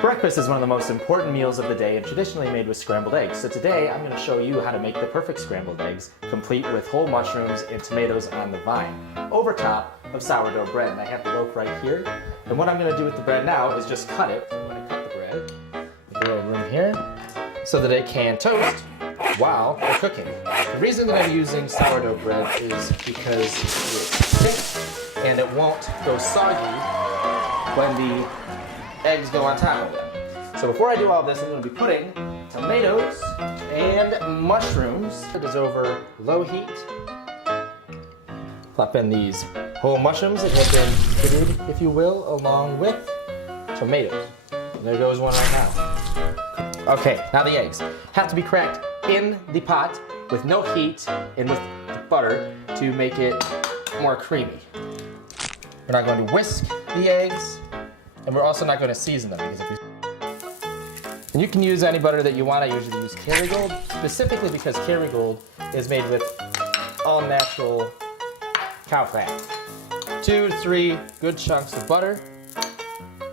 Breakfast is one of the most important meals of the day and traditionally made with scrambled eggs. So today I'm going to show you how to make the perfect scrambled eggs, complete with whole mushrooms and tomatoes on the vine, over top of sourdough bread. And I have the loaf right here. And what I'm going to do with the bread now is just cut it. I'm going to cut the bread with a little room here so that it can toast while we're cooking. The reason that I'm using sourdough bread is because it's thick and it won't go soggy when the eggs go on top of them. So before I do all this, I'm going to be putting tomatoes and mushrooms. It is over low heat. Plop in these whole mushrooms that have been pitted, if you will, along with tomatoes. And there goes one right now. Okay, now the eggs have to be cracked in the pot with no heat and with the butter to make it more creamy. We're not going to whisk the eggs. And we're also not going to season them because if and you can use any butter that you want. I usually use Kerrygold, specifically because Kerrygold is made with all natural cow fat. 2 to 3 good chunks of butter.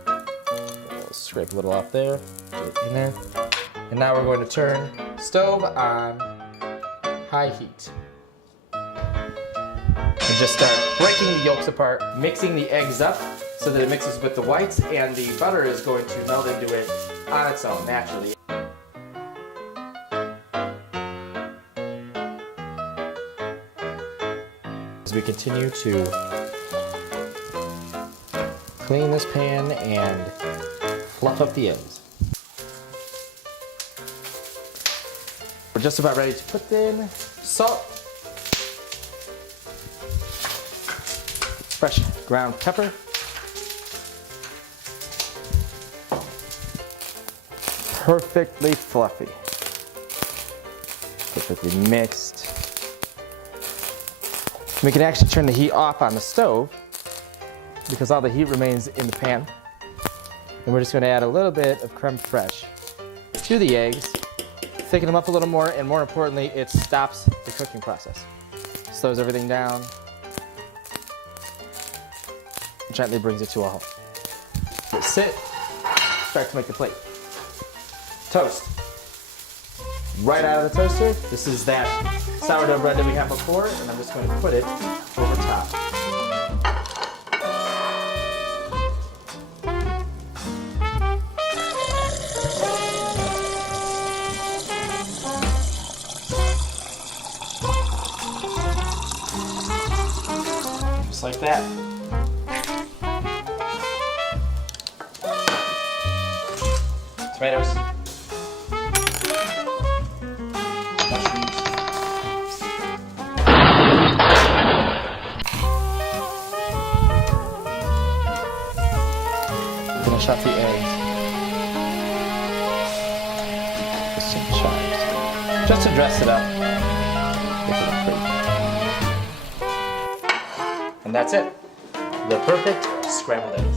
We'll scrape a little off there, get it in there. And now we're going to turn stove on high heat. And just start breaking the yolks apart, mixing the eggs up so that it mixes with the whites, and the butter is going to melt into it on its own, naturally. As we continue to clean this pan and fluff up the eggs. We're just about ready to put in salt, fresh ground pepper, perfectly fluffy, perfectly mixed. We can actually turn the heat off on the stove because all the heat remains in the pan. And we're just going to add a little bit of creme fraiche to the eggs, thicken them up a little more, and more importantly, it stops the cooking process. Slows everything down, gently brings it to a halt. Let it sit, start to make the plate. Toast. Right out of the toaster. This is that sourdough bread that we had before, and I'm just going to put it over top. Just like that. Tomatoes. Finish off the eggs. Just some chives. Just to dress it up. Make it look pretty. And that's it. The perfect scrambled eggs.